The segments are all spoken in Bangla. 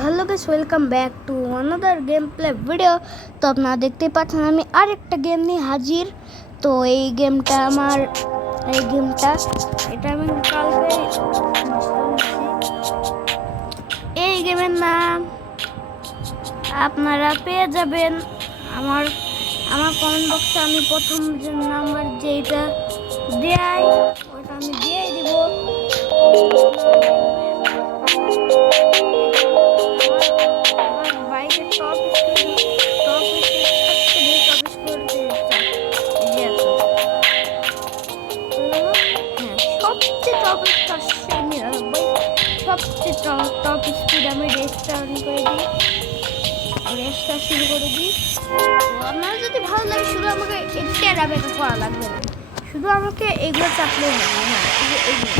Hello guys, welcome back to অনাদার game play video. তো আপনারা দেখতে পাচ্ছেন আমি আরেকটা গেম নিয়ে হাজির। তো এই গেমটা এটা আমি কালকে এই গেমের নাম আপনারা পেয়ে যাবেন আমার আমার কমেন্ট বক্সে। আমি প্রথম যে নাম্বার যেটা দেয় ওটা আমি দিয়ে দিব। বাইকের টপ সবচেয়ে টপ স্পিড আমি রেসটা অন করে দিই, রেসটা শুরু করে দিই। তো আপনার যদি ভালো লাগে শুধু আমাকে এটা করা লাগবে না, শুধু আমাকে এগুলো চাপলেই হবে। হ্যাঁ, এইগুলো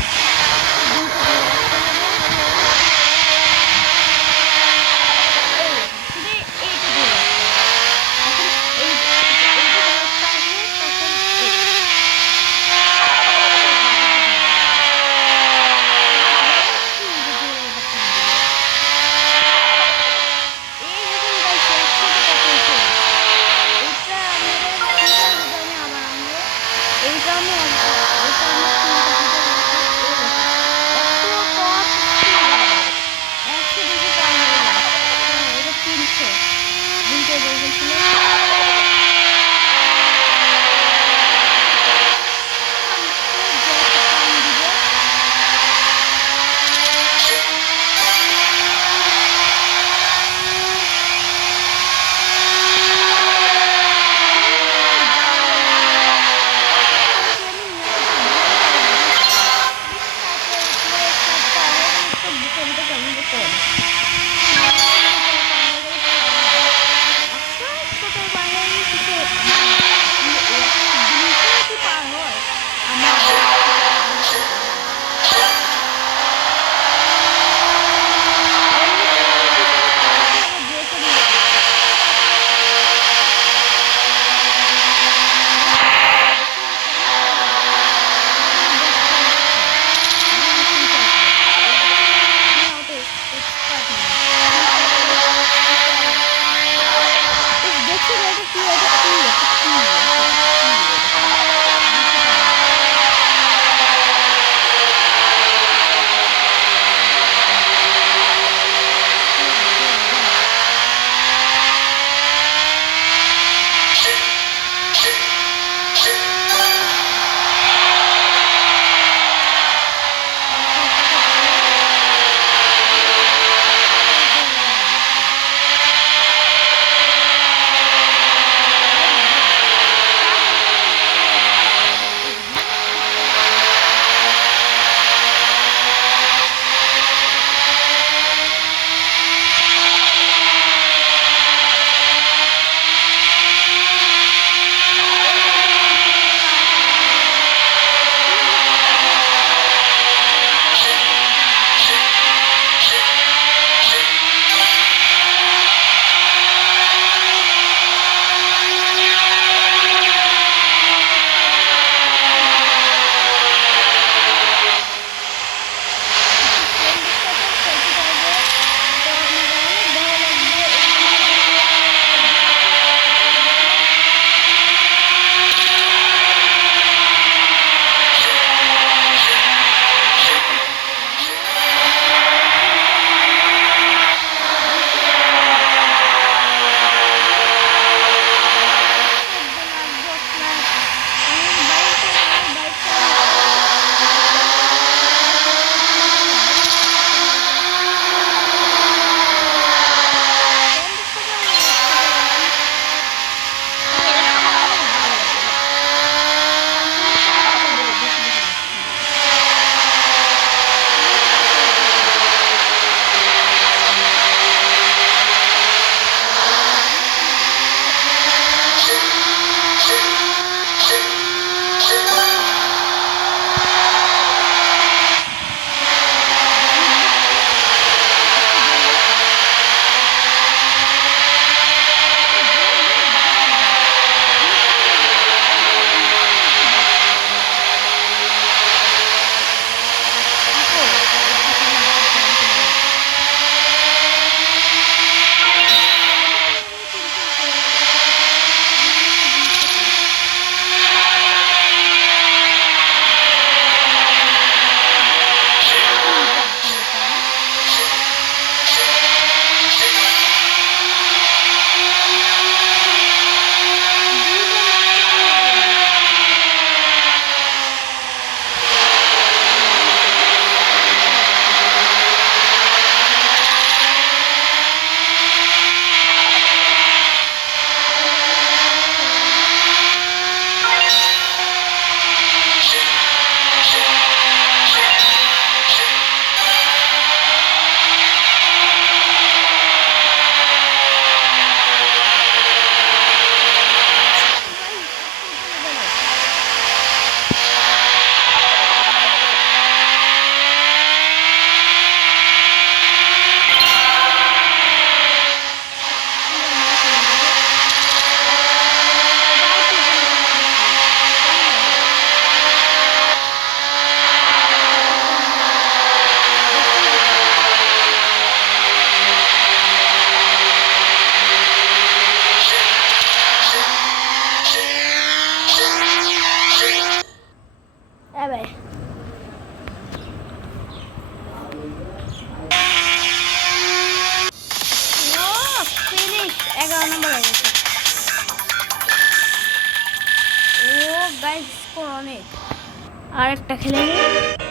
ইস 11 নম্বর হয়ে গেছে। ও গাইস স্কোর অনেক। আর একটা খেলে নিই।